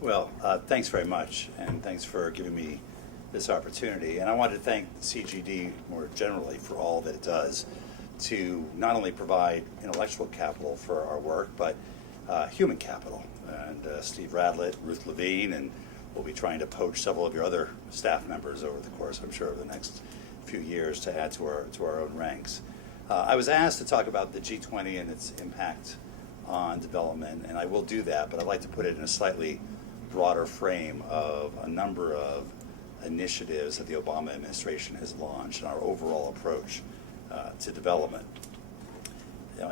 Well, thanks very much, and thanks for giving me this opportunity. And I wanted to thank CGD more generally for all that it does to not only provide intellectual capital for our work, but human capital. And Steve Radlett, Ruth Levine, and we'll be trying to poach several of your other staff members over the course, I'm sure, of the next few years to add to our own ranks. I was asked to talk about the G20 and its impact on development, and I will do that, but I'd like to put it in a slightly broader frame of a number of initiatives that the Obama administration has launched and our overall approach to development.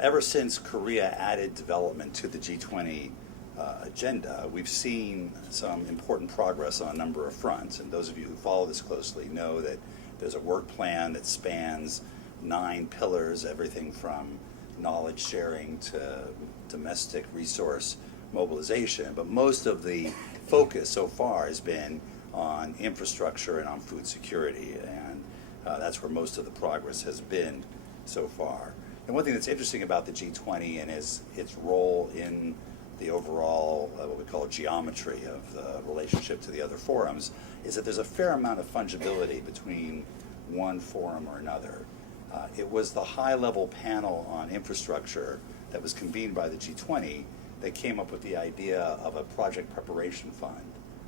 Ever since Korea added development to the G20 agenda, we've seen some important progress on a number of fronts, and those of you who follow this closely know that there's a work plan that spans 9 pillars, everything from knowledge sharing to domestic resource mobilization, but most of the focus so far has been on infrastructure and on food security, and that's where most of the progress has been so far. And one thing that's interesting about the G20 and its role in the overall, what we call geometry of the relationship to the other forums, is that there's a fair amount of fungibility between one forum or another. It was the high-level panel on infrastructure that was convened by the G20 that came up with the idea of a project preparation fund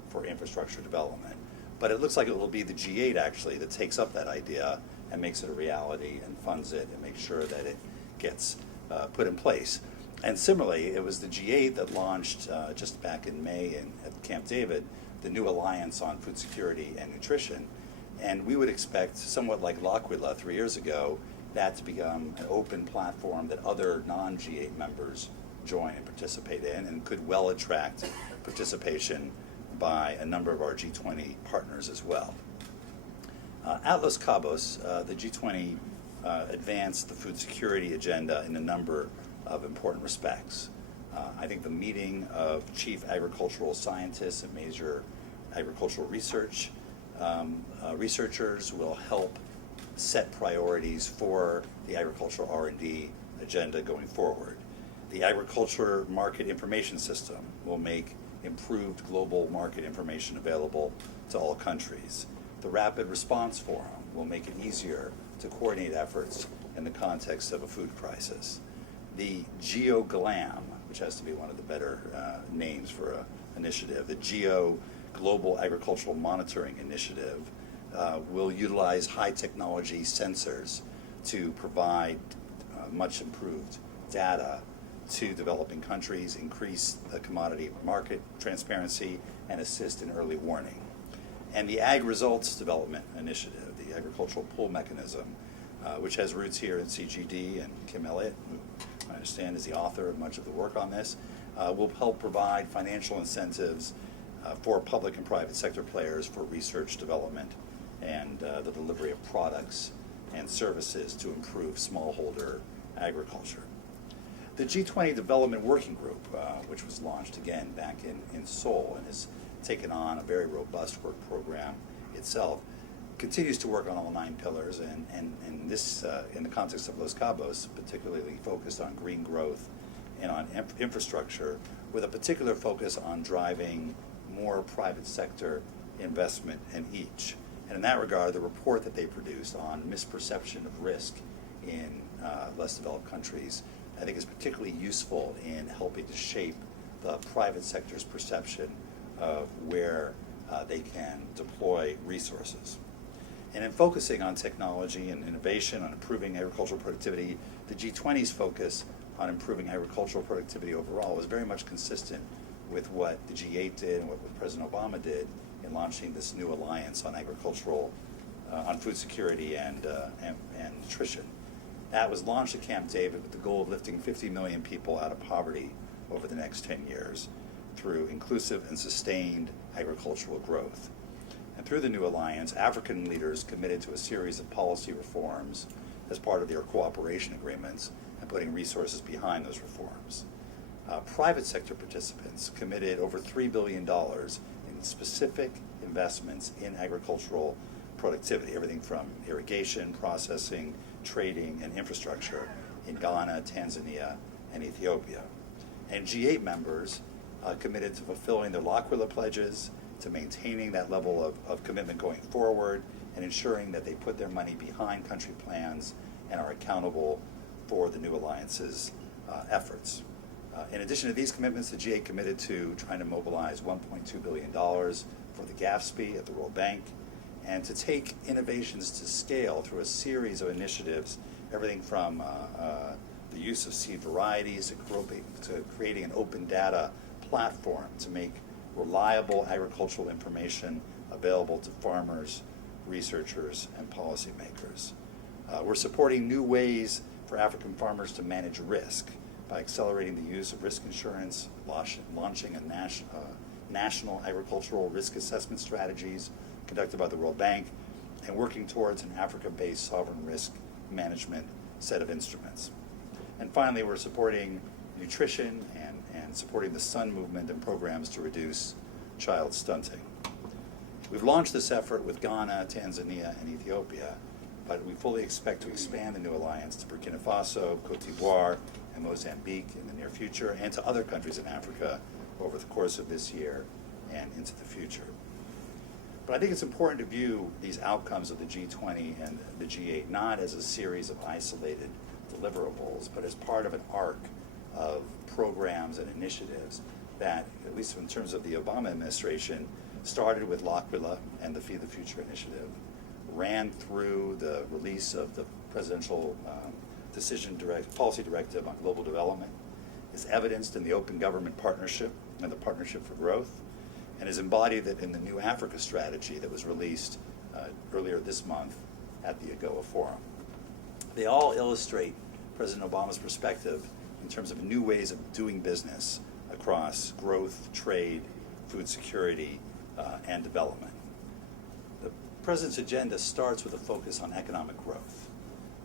for infrastructure development. But it looks like it will be the G8 actually that takes up that idea and makes it a reality and funds it and makes sure that it gets put in place. And similarly, it was the G8 that launched just back in May at Camp David the new Alliance on Food Security and Nutrition. And we would expect, somewhat like L'Aquila 3 years ago, that to become an open platform that other non-G8 members join and participate in, and could well attract participation by a number of our G20 partners as well. At Los Cabos, the G20 advanced the food security agenda in a number of important respects. I think the meeting of chief agricultural scientists and major agricultural researchers will help set priorities for the agricultural R&D agenda going forward. The Agriculture Market Information System will make improved global market information available to all countries. The Rapid Response Forum will make it easier to coordinate efforts in the context of a food crisis. The GEO-GLAM, which has to be one of the better names for an initiative, the GEO Global Agricultural Monitoring Initiative, will utilize high technology sensors to provide much improved data to developing countries, increase the commodity market transparency, and assist in early warning. And the Ag Results Development Initiative, the agricultural pull mechanism, which has roots here in CGD, and Kim Elliott, who I understand is the author of much of the work on this, will help provide financial incentives for public and private sector players for research development and the delivery of products and services to improve smallholder agriculture. The G20 Development Working Group, which was launched again back in Seoul and has taken on a very robust work program itself, continues to work on all 9 pillars, and this, in the context of Los Cabos, particularly focused on green growth and on infrastructure, with a particular focus on driving more private sector investment in each. And in that regard, the report that they produced on misperception of risk in less developed countries, I think, is particularly useful in helping to shape the private sector's perception of where they can deploy resources. And in focusing on technology and innovation, on improving agricultural productivity, the G20's focus on improving agricultural productivity overall was very much consistent with what the G8 did and what President Obama did in launching this new alliance on on food security and nutrition. That was launched at Camp David with the goal of lifting 50 million people out of poverty over the next 10 years through inclusive and sustained agricultural growth. And through the new alliance, African leaders committed to a series of policy reforms as part of their cooperation agreements and putting resources behind those reforms. Private sector participants committed over $3 billion in specific investments in agricultural productivity, everything from irrigation, processing, trading, and infrastructure in Ghana, Tanzania, and Ethiopia. And G8 members committed to fulfilling their L'Aquila pledges, to maintaining that level of commitment going forward, and ensuring that they put their money behind country plans and are accountable for the new alliance's efforts. In addition to these commitments, the G8 committed to trying to mobilize $1.2 billion for the GAFSP at the World Bank, and to take innovations to scale through a series of initiatives, everything from the use of seed varieties to creating an open data platform to make reliable agricultural information available to farmers, researchers, and policymakers. We're supporting new ways for African farmers to manage risk by accelerating the use of risk insurance, launching a national agricultural risk assessment strategies conducted by the World Bank, and working towards an Africa-based sovereign risk management set of instruments. And finally, we're supporting nutrition and supporting the Sun movement and programs to reduce child stunting. We've launched this effort with Ghana, Tanzania, and Ethiopia, but we fully expect to expand the new alliance to Burkina Faso, Cote d'Ivoire, and Mozambique in the near future, and to other countries in Africa over the course of this year and into the future. But I think it's important to view these outcomes of the G20 and the G8 not as a series of isolated deliverables, but as part of an arc of programs and initiatives that, at least in terms of the Obama administration, started with L'Aquila and the Feed the Future initiative, ran through the release of the presidential policy directive on global development, is evidenced in the Open Government Partnership and the Partnership for Growth, and is embodied in the new Africa strategy that was released earlier this month at the AGOA Forum. They all illustrate President Obama's perspective in terms of new ways of doing business across growth, trade, food security, and development. The President's agenda starts with a focus on economic growth.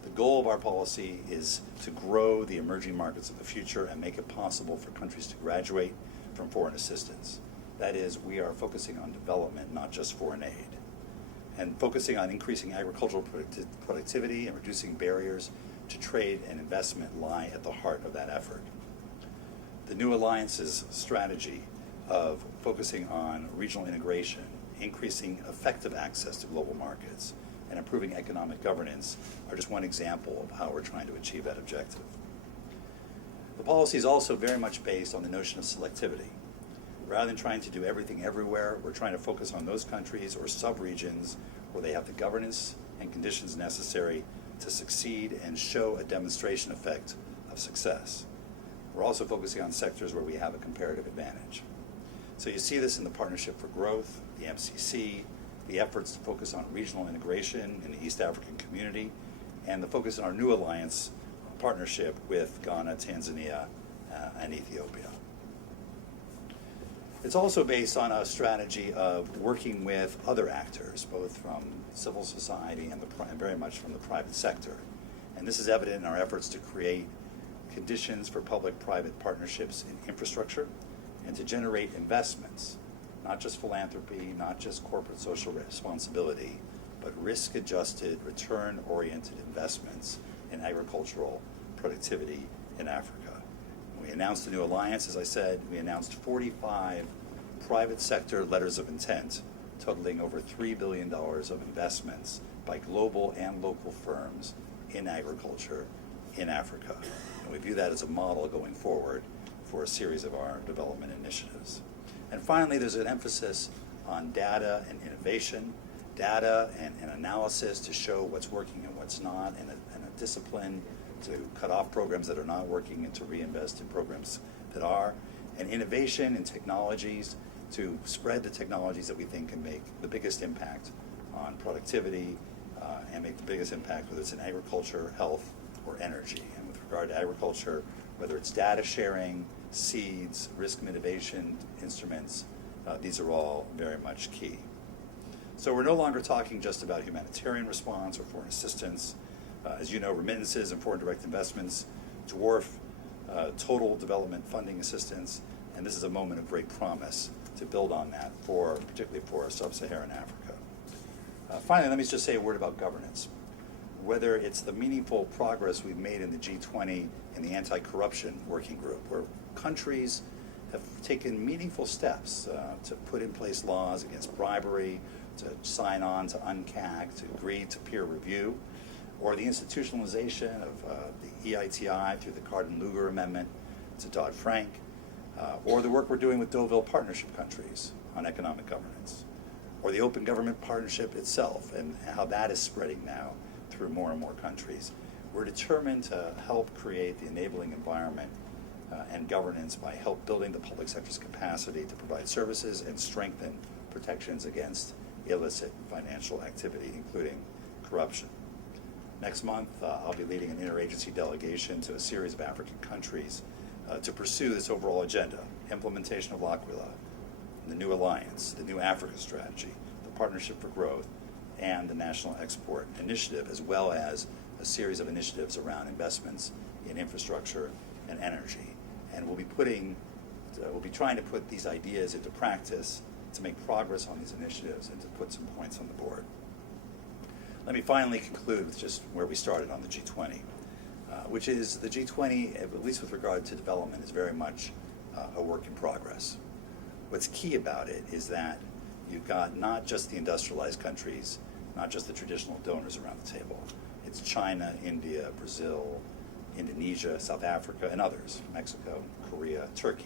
The goal of our policy is to grow the emerging markets of the future and make it possible for countries to graduate from foreign assistance. That is, we are focusing on development, not just foreign aid. And focusing on increasing agricultural productivity and reducing barriers to trade and investment lie at the heart of that effort. The new alliance's strategy of focusing on regional integration, increasing effective access to global markets, and improving economic governance are just one example of how we're trying to achieve that objective. The policy is also very much based on the notion of selectivity. Rather than trying to do everything everywhere, we're trying to focus on those countries or sub-regions where they have the governance and conditions necessary to succeed and show a demonstration effect of success. We're also focusing on sectors where we have a comparative advantage. So you see this in the Partnership for Growth, the MCC, the efforts to focus on regional integration in the East African community, and the focus on our new alliance partnership with Ghana, Tanzania, and Ethiopia. It's also based on a strategy of working with other actors, both from civil society and very much from the private sector. And this is evident in our efforts to create conditions for public-private partnerships in infrastructure and to generate investments, not just philanthropy, not just corporate social responsibility, but risk-adjusted, return-oriented investments in agricultural productivity in Africa. When we announced the new alliance, as I said, we announced 45 private sector letters of intent, totaling over $3 billion of investments by global and local firms in agriculture in Africa. And we view that as a model going forward for a series of our development initiatives. And finally, there's an emphasis on data and innovation, data and analysis to show what's working and what's not, and a discipline to cut off programs that are not working and to reinvest in programs that are, and innovation in technologies to spread the technologies that we think can make the biggest impact on productivity and make the biggest impact, whether it's in agriculture, health, or energy. And with regard to agriculture, whether it's data sharing, seeds, risk mitigation instruments, these are all very much key. So we're no longer talking just about humanitarian response or foreign assistance. As you know, remittances and foreign direct investments dwarf total development funding assistance, and this is a moment of great promise to build on that, particularly for sub-Saharan Africa. Finally, let me just say a word about governance. Whether it's the meaningful progress we've made in the G20 and the anti-corruption working group, where countries have taken meaningful steps to put in place laws against bribery, to sign on to UNCAC, to agree to peer review, or the institutionalization of the EITI through the Cardin-Lugar Amendment to Dodd-Frank, or the work we're doing with Deauville Partnership countries on economic governance, or the Open Government Partnership itself and how that is spreading now through more and more countries. We're determined to help create the enabling environment and governance by help building the public sector's capacity to provide services and strengthen protections against illicit financial activity, including corruption. Next month, I'll be leading an interagency delegation to a series of African countries to pursue this overall agenda: implementation of L'Aquila, the new alliance, the new Africa strategy, the Partnership for Growth, and the National Export Initiative, as well as a series of initiatives around investments in infrastructure and energy. And we'll be trying to put these ideas into practice to make progress on these initiatives and to put some points on the board. Let me finally conclude with just where we started on the G20, which is the G20, at least with regard to development, is very much a work in progress. What's key about it is that you've got not just the industrialized countries, not just the traditional donors around the table. It's China, India, Brazil, Indonesia, South Africa, and others, Mexico, Korea, Turkey.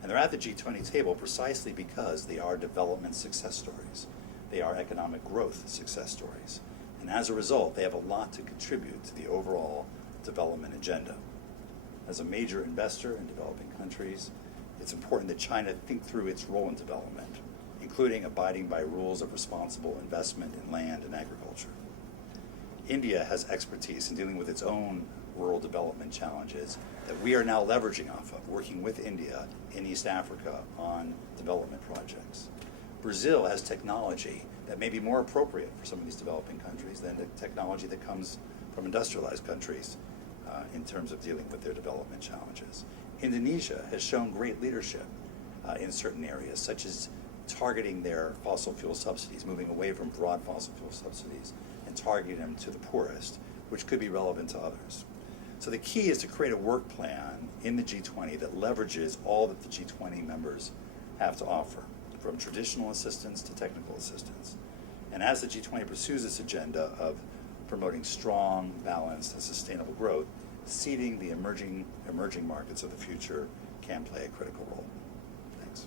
And they're at the G20 table precisely because they are development success stories. They are economic growth success stories. And as a result, they have a lot to contribute to the overall development agenda. As a major investor in developing countries, it's important that China think through its role in development, including abiding by rules of responsible investment in land and agriculture. India has expertise in dealing with its own rural development challenges that we are now leveraging off of, working with India in East Africa on development projects. Brazil has technology that may be more appropriate for some of these developing countries than the technology that comes from industrialized countries in terms of dealing with their development challenges. Indonesia has shown great leadership in certain areas, such as targeting their fossil fuel subsidies, moving away from broad fossil fuel subsidies and targeting them to the poorest, which could be relevant to others. So the key is to create a work plan in the G20 that leverages all that the G20 members have to offer, from traditional assistance to technical assistance. And as the G20 pursues this agenda of promoting strong, balanced, and sustainable growth, seeding the emerging markets of the future can play a critical role. Thanks.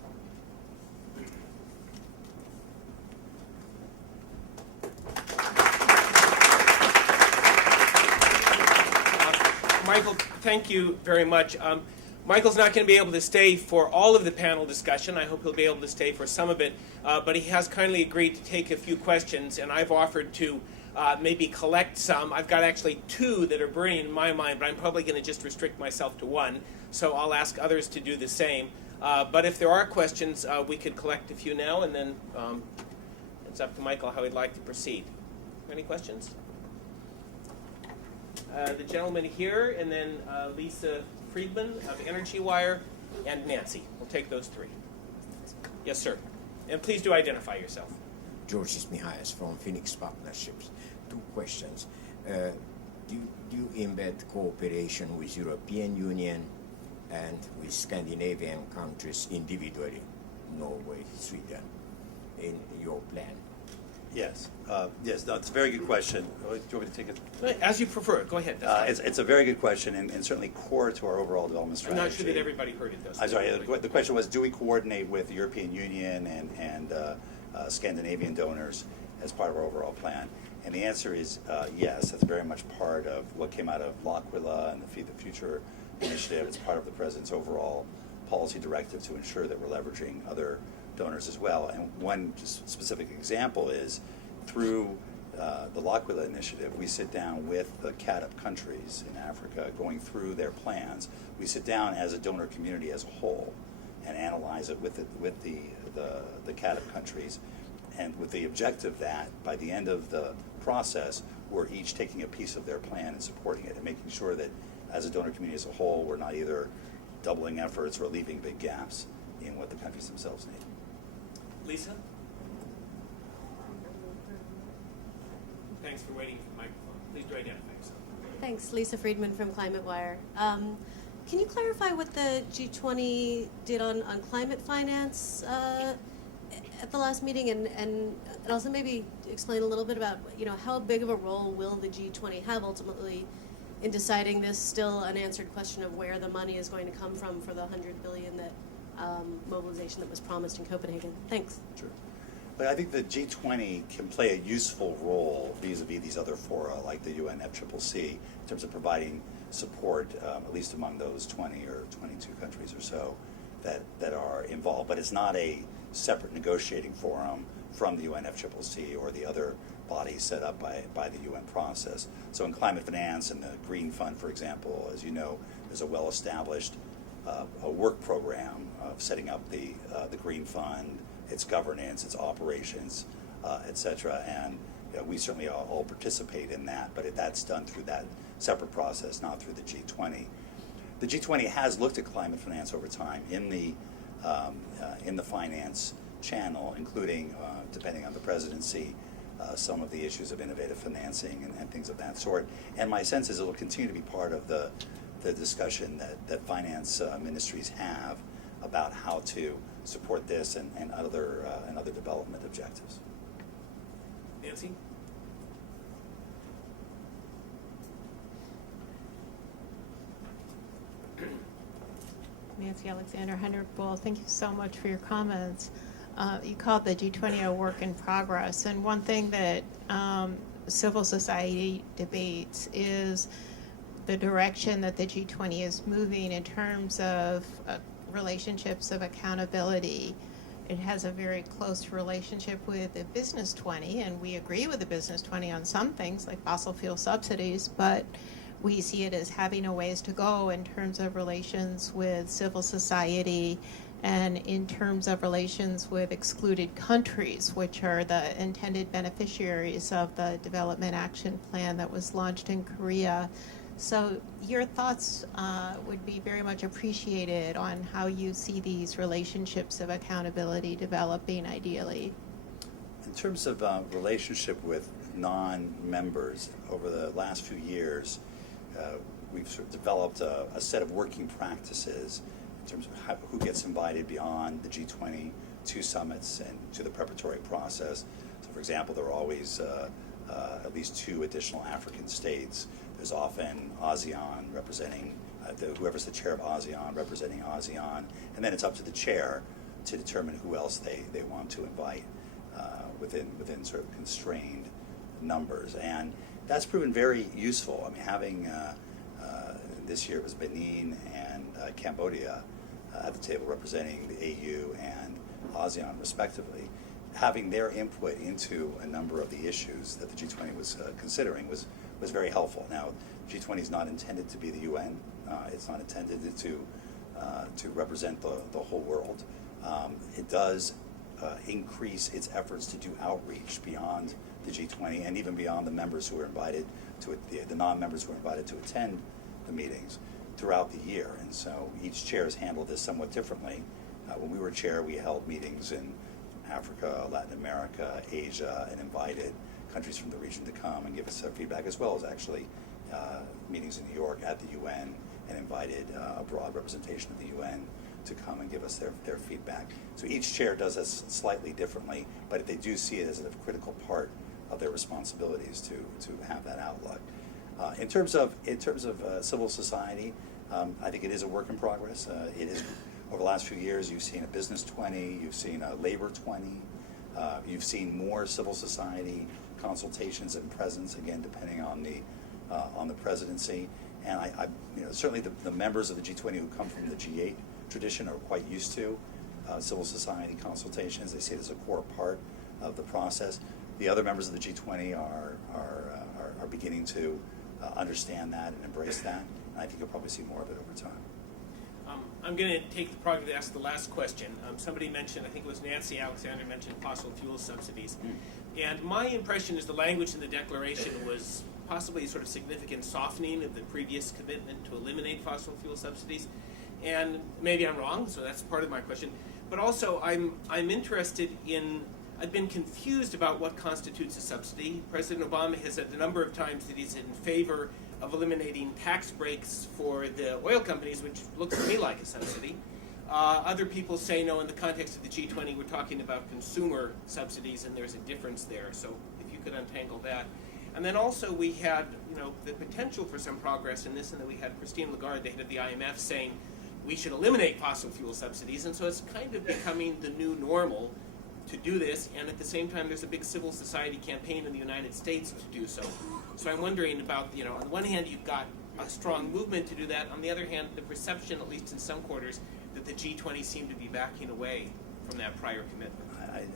Michael, thank you very much. Michael's not going to be able to stay for all of the panel discussion. I hope he'll be able to stay for some of it, but he has kindly agreed to take a few questions, and I've offered to maybe collect some. I've got actually two that are burning in my mind, but I'm probably going to just restrict myself to one, so I'll ask others to do the same. But if there are questions, we could collect a few now, and then it's up to Michael how he'd like to proceed. Any questions? The gentleman here, and then Lisa Friedman of Energy Wire, and Nancy. We'll take those three. Yes, sir. And please do identify yourself. George Mihais from Phoenix Partnerships. Two questions. Do you embed cooperation with European Union and with Scandinavian countries individually, Norway, Sweden, in your plan? Yes. Yes, no, it's a very good question. Do you want me to take it? As you prefer. Go ahead. It's a very good question and certainly core to our overall development strategy. I'm not sure that everybody heard it, though. I'm sorry. The question was, do we coordinate with the European Union and Scandinavian donors as part of our overall plan? And the answer is yes. That's very much part of what came out of L'Aquila and the Feed the Future initiative. It's part of the President's overall policy directive to ensure that we're leveraging other donors as well. And one just specific example is through the L'Aquila initiative, we sit down with the CAATP countries in Africa going through their plans. We sit down as a donor community as a whole and analyze it with the CAATP countries, and with the objective that by the end of the process, we're each taking a piece of their plan and supporting it and making sure that as a donor community as a whole, we're not either doubling efforts or leaving big gaps in what the countries themselves need. Lisa? Thanks for waiting for the microphone. Please do identify yourself. Thanks. Lisa Friedman from Climate Wire. Can you clarify what the G20 did on climate finance at the last meeting, and also maybe explain a little bit about, you know, how big of a role will the G20 have ultimately in deciding this still unanswered question of where the money is going to come from for the $100 billion that mobilization that was promised in Copenhagen? Thanks. Sure. But I think the G20 can play a useful role vis-a-vis these other fora like the UNFCCC in terms of providing support, at least among those 20 or 22 countries or so that are involved. But it's not a separate negotiating forum from the UNFCCC or the other bodies set up by the UN process. So in climate finance and the Green Fund, for example, as you know, there's a well-established a work program of setting up the Green Fund, its governance, its operations, et cetera. And you know, we certainly all participate in that, but that's done through that separate process, not through the G20. The G20 has looked at climate finance over time in the finance channel, including, depending on the presidency, some of the issues of innovative financing and things of that sort. And my sense is it will continue to be part of the discussion that finance ministries have about how to support this and other development objectives. Nancy? Nancy Alexander, Henrik Bull, thank you so much for your comments. You called the G20 a work in progress, and one thing that civil society debates is the direction that the G20 is moving in terms of relationships of accountability. It has a very close relationship with the Business 20, and we agree with the Business 20 on some things like fossil fuel subsidies, but we see it as having a ways to go in terms of relations with civil society and in terms of relations with excluded countries, which are the intended beneficiaries of the Development Action Plan that was launched in Korea. So your thoughts would be very much appreciated on how you see these relationships of accountability developing ideally. In terms of relationship with non-members, over the last few years, we've sort of developed a set of working practices in terms of who gets invited beyond the G20 to summits and to the preparatory process. So, for example, there are always at least 2 additional African states. There's often ASEAN representing, whoever's the chair of ASEAN representing ASEAN, and then it's up to the chair to determine who else they want to invite within sort of constrained numbers. And that's proven very useful. I mean, having this year it was Benin and Cambodia at the table representing the AU and ASEAN respectively. Having their input into a number of the issues that the G20 was considering was very helpful. Now, G20 is not intended to be the UN. It's not intended to represent the whole world. It does increase its efforts to do outreach beyond the G20 and even beyond the members who are invited to the non-members who are invited to attend the meetings throughout the year. And so each chair has handled this somewhat differently. When we were chair, we held meetings in Africa, Latin America, Asia, and invited countries from the region to come and give us their feedback, as well as actually meetings in New York at the UN, and invited a broad representation of the UN to come and give us their feedback. So each chair does this slightly differently, but they do see it as a critical part of their responsibilities to have that outlook. In terms of civil society, I think it is a work in progress. It is. Over the last few years, you've seen a Business 20, you've seen a Labor 20, you've seen more civil society consultations and presence, again, depending on the presidency. And I certainly the members of the G20 who come from the G8 tradition are quite used to civil society consultations. They see it as a core part of the process. The other members of the G20 are beginning to understand that and embrace that. And I think you'll probably see more of it over time. I'm going to take the prerogative to ask the last question. Somebody mentioned, I think it was Nancy Alexander mentioned fossil fuel subsidies. And my impression is the language in the declaration was possibly a sort of significant softening of the previous commitment to eliminate fossil fuel subsidies. And maybe I'm wrong, so that's part of my question. But also, I'm interested in, I've been confused about what constitutes a subsidy. President Obama has said a number of times that he's in favor of eliminating tax breaks for the oil companies, which looks to me like a subsidy. Other people say no, in the context of the G20, we're talking about consumer subsidies, and there's a difference there. So if you could untangle that. And then also we had, the potential for some progress in this, and that we had Christine Lagarde, the head of the IMF, saying we should eliminate fossil fuel subsidies. And so it's kind of becoming the new normal to do this. And at the same time, there's a big civil society campaign in the United States to do so. So I'm wondering about, on the one hand, you've got a strong movement to do that. On the other hand, the perception, at least in some quarters, that the G20 seem to be backing away from that prior commitment.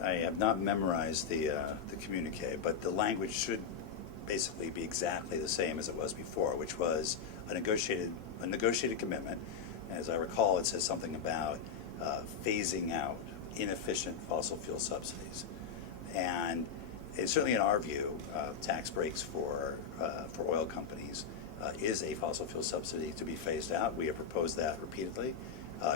I have not memorized the communique, but the language should basically be exactly the same as it was before, which was a negotiated commitment. As I recall, it says something about phasing out inefficient fossil fuel subsidies, and it's certainly in our view, tax breaks for oil companies is a fossil fuel subsidy to be phased out. We have proposed that repeatedly.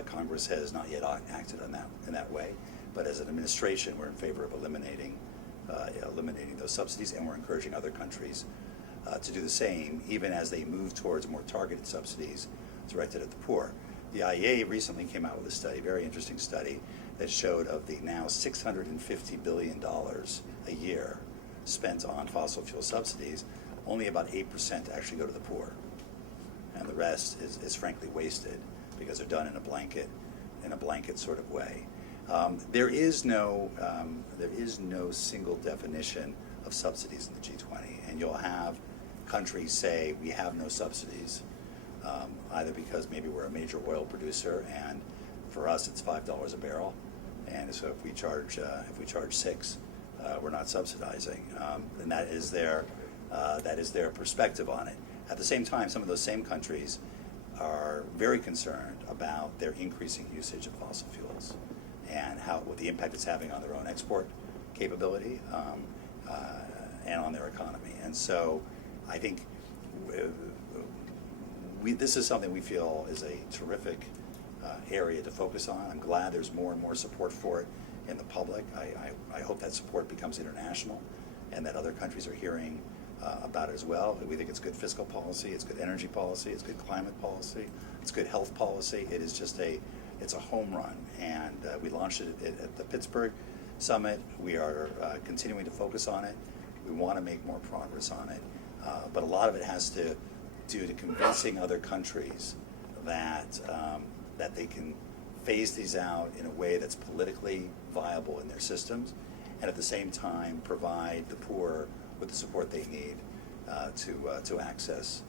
Congress has not yet acted on that in that way, but as an administration, we're in favor of eliminating those subsidies, and we're encouraging other countries to do the same, even as they move towards more targeted subsidies directed at the poor. The IEA recently came out with a study, very interesting study, that showed of the now $650 billion a year spent on fossil fuel subsidies, only about 8% actually go to the poor, and the rest is frankly wasted because they're done in a blanket sort of way. There is no single definition of subsidies in the G20, and you'll have countries say we have no subsidies, either because maybe we're a major oil producer and for us it's $5 a barrel, and so if we charge $6, we're not subsidizing, and that is their perspective on it. At the same time, some of those same countries are very concerned about their increasing usage of fossil fuels and what the impact it's having on their own export capability and on their economy. And so I think this is something we feel is a terrific area to focus on. I'm glad there's more and more support for it in the public. I hope that support becomes international and that other countries are hearing about it as well. We think it's good fiscal policy, it's good energy policy, it's good climate policy, it's good health policy. It is just it's a home run, and we launched it at the Pittsburgh Summit. We are continuing to focus on it. We want to make more progress on it, but a lot of it has to do to convincing other countries that they can phase these out in a way that's politically viable in their systems, and at the same time provide the poor with the support they need to access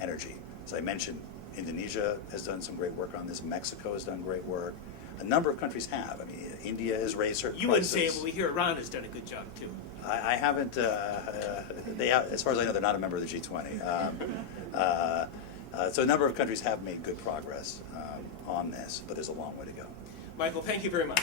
energy. As I mentioned, Indonesia has done some great work on this. Mexico has done great work. A number of countries have. I mean, India has raised certain You prices. wouldn't say it, but we hear Iran has done a good job too. I haven't. As far as I know, they're not a member of the G20. So a number of countries have made good progress on this, but there's a long way to go. Michael, thank you very much.